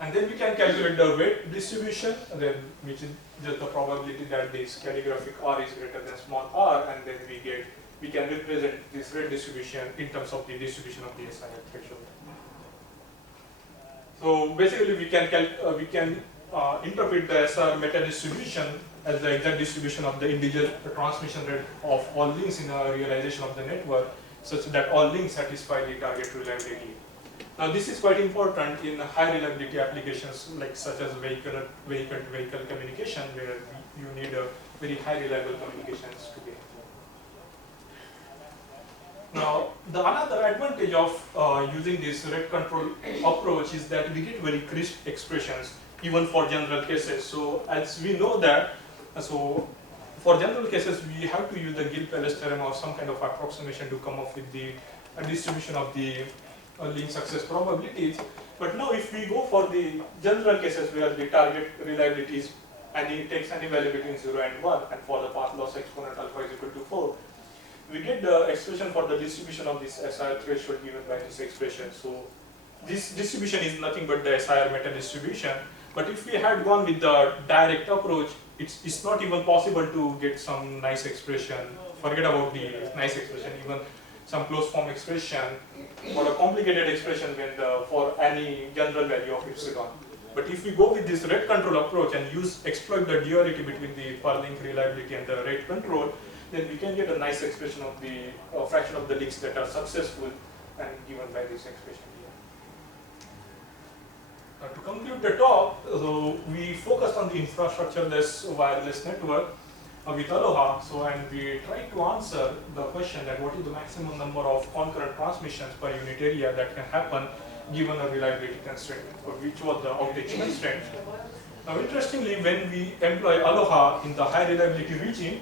And then we can calculate the weight distribution, then which is just the probability that this calligraphic r is greater than small r, and then we get we can represent this rate distribution in terms of the distribution of the SIR threshold. So basically, we can interpret the SR meta distribution as the exact distribution of the integer transmission rate of all links in a realization of the network, such that all links satisfy the target reliability. Now, this is quite important in high reliability applications like such as vehicle-to-vehicle communication, where you need a very high reliable communications to be. Now, the another advantage of using this rate control approach is that we get very crisp expressions even for general cases. So, as we know that, so for general cases we have to use the Gill-Pellet theorem or some kind of approximation to come up with the distribution of the link success probabilities. But now, if we go for the general cases where the target reliability is takes any value between 0 and 1, and for the path loss exponent alpha is equal to 4, we get the expression for the distribution of this SIR threshold given by this expression. So this distribution is nothing but the SIR meta distribution. But if we had gone with the direct approach, it's not even possible to get some nice expression. Forget about the nice expression, even some closed form expression or a complicated expression when for any general value of epsilon. But if we go with this rate control approach and exploit the duality between the per link reliability and the rate control, then we can get a nice expression of the fraction of the links that are successful and given by this expression here. Now, to conclude the talk, so we focused on the infrastructureless wireless network with Aloha. So, and we tried to answer the question that what is the maximum number of concurrent transmissions per unit area that can happen given a reliability constraint, which was the outage constraint. Now, interestingly, when we employ Aloha in the high reliability regime,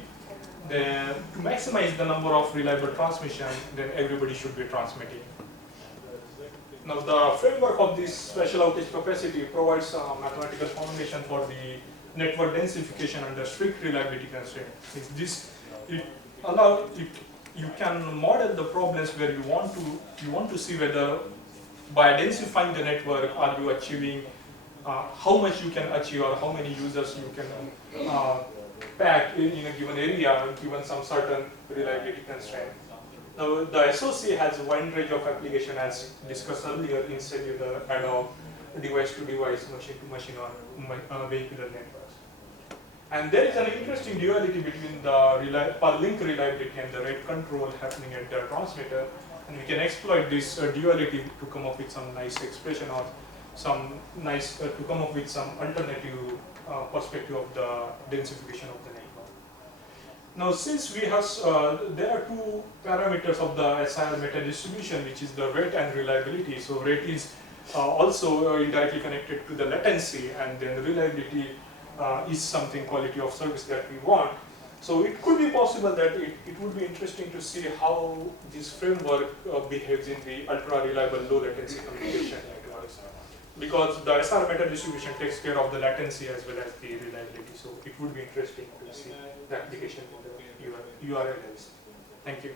then to maximize the number of reliable transmission, then everybody should be transmitting. Now, the framework of this special outage capacity provides a mathematical foundation for the network densification under strict reliability constraint. You can model the problems where you want to see whether by densifying the network, are you achieving how much you can achieve or how many users you can pack in a given area given some certain reliability constraint. Now, the SOC has a wide range of application as discussed earlier in cellular, ad hoc, device-to-device, machine-to-machine or vehicular networks. And there is an interesting duality between the per link reliability and the rate control happening at the transmitter. And we can exploit this duality to come up with some nice expression or some nice, to come up with some alternative perspective of the densification of the network. Now, since we have, there are two parameters of the SIR meta distribution, which is the rate and reliability. So rate is also indirectly connected to the latency, and then reliability is something quality of service that we want. So it could be possible that it would be interesting to see how this framework behaves in the ultra-reliable low latency communication networks. Because the SR meta distribution takes care of the latency as well as the reliability. So it would be interesting to see the application in the URLs. Thank you.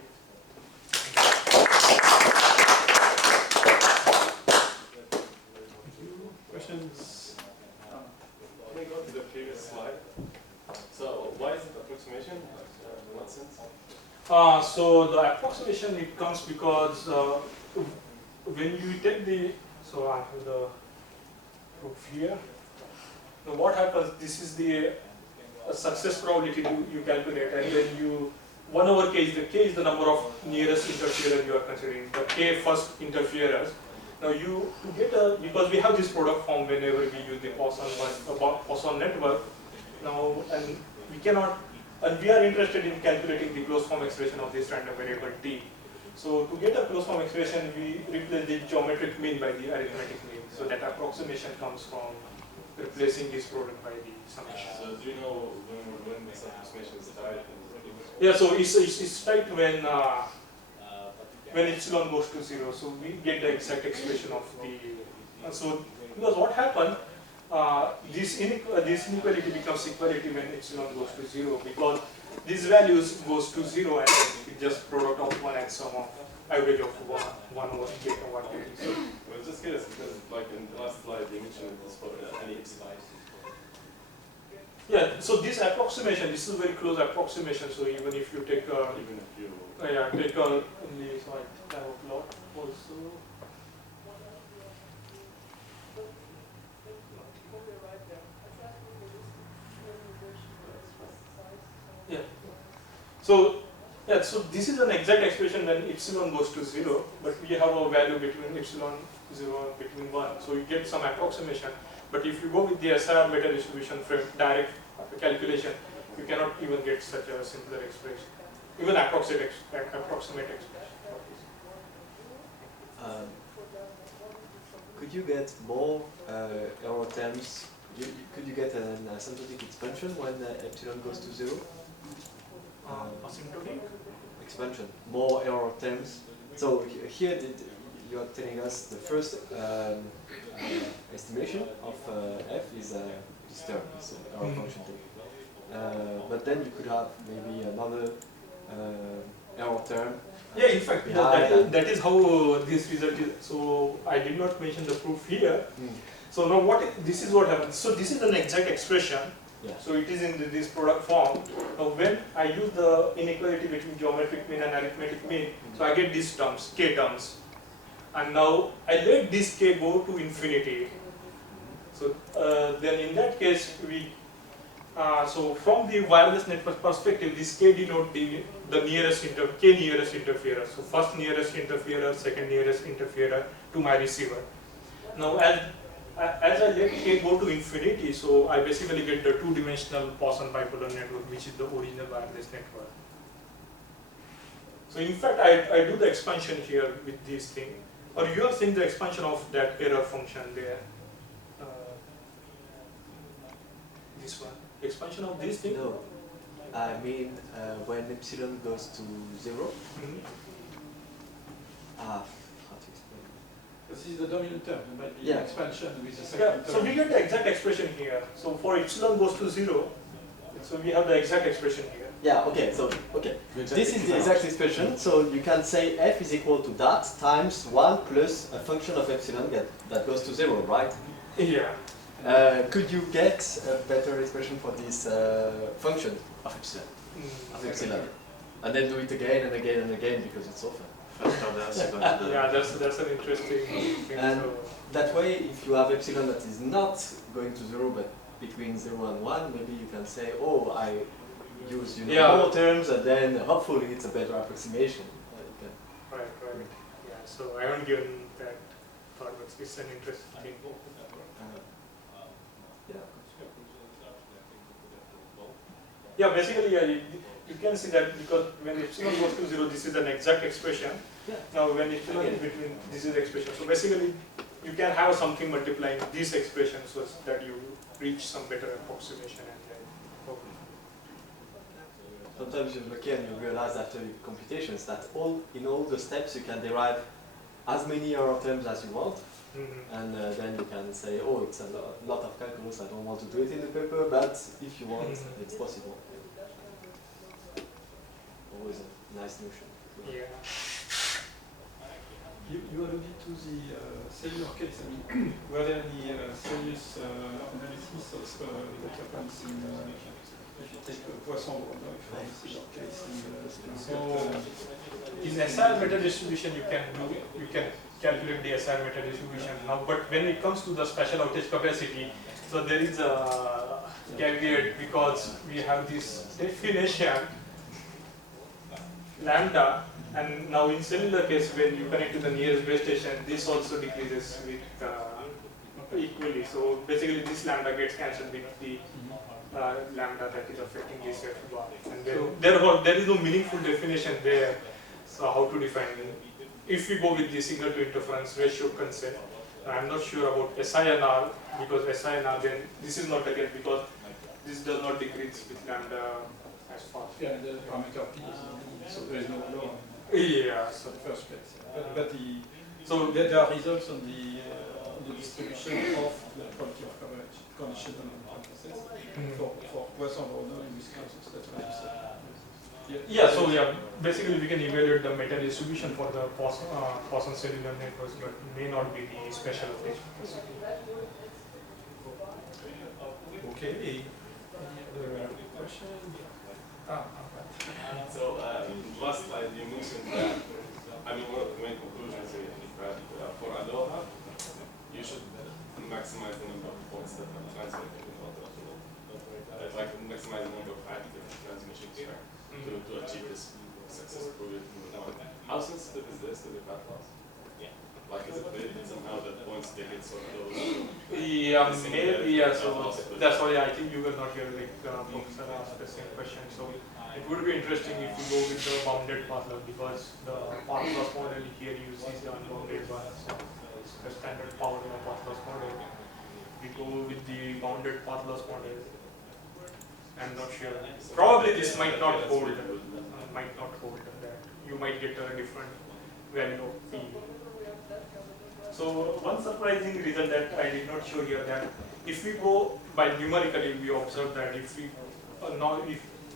Questions? Can we go to the previous slide? So why is it approximation? In what sense? So the approximation, it comes because when you take the, so I have the proof here. Now what happens, this is the success probability you calculate, and then you, 1 over k is the number of nearest interferers you are considering, the k first interferers. Now you, to get a, because we have this product form whenever we use the Poisson network. Now, and we cannot, and we are interested in calculating the closed form expression of this random variable t. So to get a closed form expression, we replace the geometric mean by the arithmetic mean. So that approximation comes from replacing this product by the summation. So do you know when this approximation is tied? Yeah, so it's tied when epsilon goes to 0. So we get the exact expression of the. So because what happened, this inequality becomes equality when epsilon goes to 0, because these values goes to 0 and it's just product of 1 and sum of average of 1 over k or 1 k. So, I was just curious because like in the last slide you mentioned this for any epsilon. Yeah, so this approximation, this is a very close approximation, so even if you take Even if you yeah, take only, so I have a plot also. Yeah. So, yeah, so this is an exact expression when epsilon goes to 0, but we have a value between epsilon 0 and between 1, so you get some approximation. But if you go with the SIR meta distribution frame direct calculation, you cannot even get such a simpler expression, even approximate expression. Could you get more error terms? Could you get an asymptotic expansion when epsilon goes to 0? Asymptotic? Expansion, more error terms. So here you are telling us the first estimation of f is this term, this error function term. But then you could have maybe another error term. Yeah, in fact, that is how this result is. So I did not mention the proof here. So now this is what happens. So this is an exact expression. Yeah. So it is in this product form. Now when I use the inequality between geometric mean and arithmetic mean, so I get these terms, k terms. And now I let this k go to infinity. So then in that case, so from the wireless network perspective, this k denote the nearest interferer. So first nearest interferer, second nearest interferer to my receiver. Now as I let k go to infinity, so I basically get the two-dimensional Poisson bipolar network, which is the original wireless network. So in fact, I do the expansion here with this thing. Or you are seeing the expansion of that error function there. This one. Expansion of this thing? No. I mean, when epsilon goes to 0, how to explain? This is the dominant term, it might be Yeah. expansion with the Yeah, second term. so we get the exact expression here. So for epsilon goes to 0, so we have the exact expression here. Yeah, okay, so, this is the exact expression, so you can say f is equal to that times 1 plus a function of epsilon that goes to 0, right? Yeah. Could you get a better expression for this function of epsilon? And then do it again and again and again because it's often. first order, second order. Yeah, that's an interesting thing. And So, that way, if you have epsilon that is not going to 0 but between 0 and 1, maybe you can say, oh, I use more terms and then hopefully it's a better approximation. right. Yeah, so I haven't given that thought, but it's an interesting thing. Yeah, basically, you can see that because when epsilon goes to 0, this is an exact expression. Yeah. Now, when epsilon is between, this is the expression. So basically, you can have something multiplying this expression so that you reach some better approximation. And then, Sometimes you're lucky and you realize after your computations that in all the steps you can derive as many error terms as you want. And then you can say, oh, it's a lot of calculus, I don't want to do it in the paper, but if you want, it's possible. Always a nice notion. Yeah. You alluded to the cellular case. I mean, were there any serious analysis of what happens in if you take Poisson for the cellular case? In SR meta distribution, you can calculate the SR meta distribution now. But when it comes to the spatial outage capacity, so there is a caveat because we have this definition lambda, and now in cellular case, when you connect to the nearest base station, this also decreases with equally. So basically, this lambda gets cancelled with the lambda that is affecting this F bar. And there is no meaningful definition there. So how to define it? If we go with the signal to interference ratio concept, I'm not sure about SINR because SINR then this is not again because this does not decrease with lambda as fast. Yeah, the parameter P is so there is no law. Yeah. So the first place. But there are results on the distribution of the quality of coverage conditional hypothesis for Poisson order in Wisconsin. So that's what you said. Yeah, so basically we can evaluate the meta distribution for the Poisson cellular networks, but may not be the special outage capacity. Okay. question. Ah, So, last slide you mentioned that, I mean, one of the main conclusions here is that for Aloha, you should maximize the number of points that are transmitted in order to, like maximize the number of active transmission strength to achieve this successful one. How sensitive is this to the path loss? Like, is it related somehow that points they get sort of Yeah, maybe, yeah, so that's why I think you were not here, like, Professor asked the same question. So it would be interesting if you go with the bounded path loss, because the path loss model here uses the unbounded one, so it's the standard power law path loss model. We go with the bounded path loss model. I'm not sure. Probably this might not hold, that you might get a different value of P. So one surprising result that I did not show here, that if we go by numerically, we observe that if we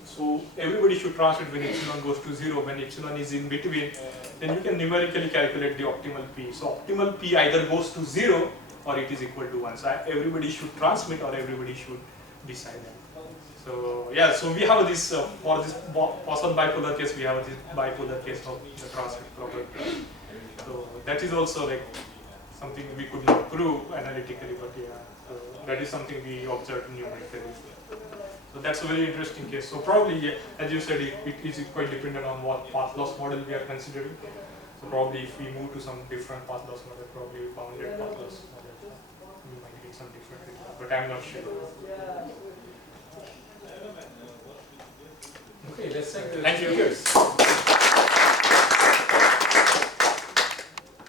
so everybody should transmit when epsilon goes to 0, when epsilon is in between, then you can numerically calculate the optimal P. So optimal P either goes to 0 or it is equal to 1. So everybody should transmit or everybody should decide that. So yeah, so we have this for this Poisson bipolar case, we have this bipolar case of the transmit probability. So that is also like something we could not prove analytically, but yeah, so that is something we observed numerically. So that's a very interesting case. So probably, yeah, as you said, it is quite dependent on what path loss model we are considering. So probably if we move to some different path loss model, probably bounded path loss model, we might get some different result, but I'm not sure. okay, let's thank the Thank you. speakers.